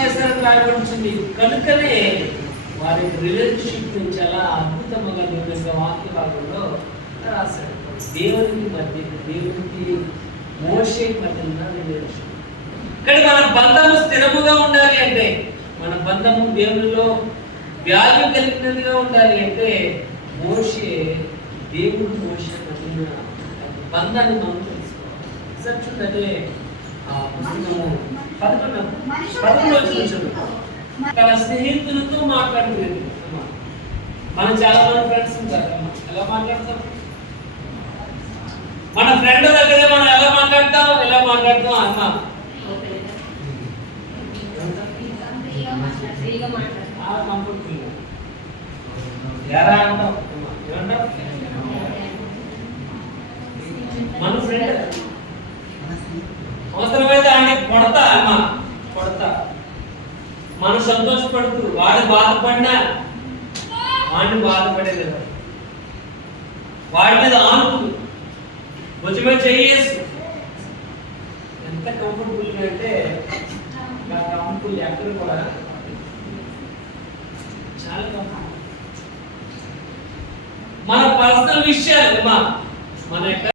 చేశారని రాయబడుతుంది. కనుకనే వారి రిలేషన్షిప్ చాలా అద్భుతంగా వాక్య భాగంలో రాశారు. దేవునికి మధ్య, దేవునికి మోషేకి మధ్య ఉన్న రిలేషన్. కానీ మన బంధము స్థిరముగా ఉండాలి అంటే, మన బంధము దేవునిలో వాల్యూ కలిగినదిగా ఉండాలి అంటే దేవుడు మోషే మధ్య బంధాన్ని మనం తెలుసుకోవాలి. చూడండి తన స్నేహితులతో మాట్లాడుతుంది. మనం చాలా మంది ఫ్రెండ్స్ ఉంటారు. ఎలా మాట్లాడతాం? మన ఫ్రెండ్ దగ్గర మనం ఎలా మాట్లాడతాం అమ్మ ఎలా అంటాం? ఏమంటాం? మన ఫ్రెండ్ అవసరమైతే ఆయన కొడతా అమ్మ కొడతా, మనం సంతోషపడుతూ వాడు బాధపడినా వాడిని బాధపడేది, వాడి మీద ఆనుకు భుజమే చేయేసు. ఎంత కంఫర్టబుల్గా అంటే కంఫర్టబుల్ ఎక్కడ కూడా చాలా కంఫర్టబుల్. మన పర్సనల్ విషయాలు మన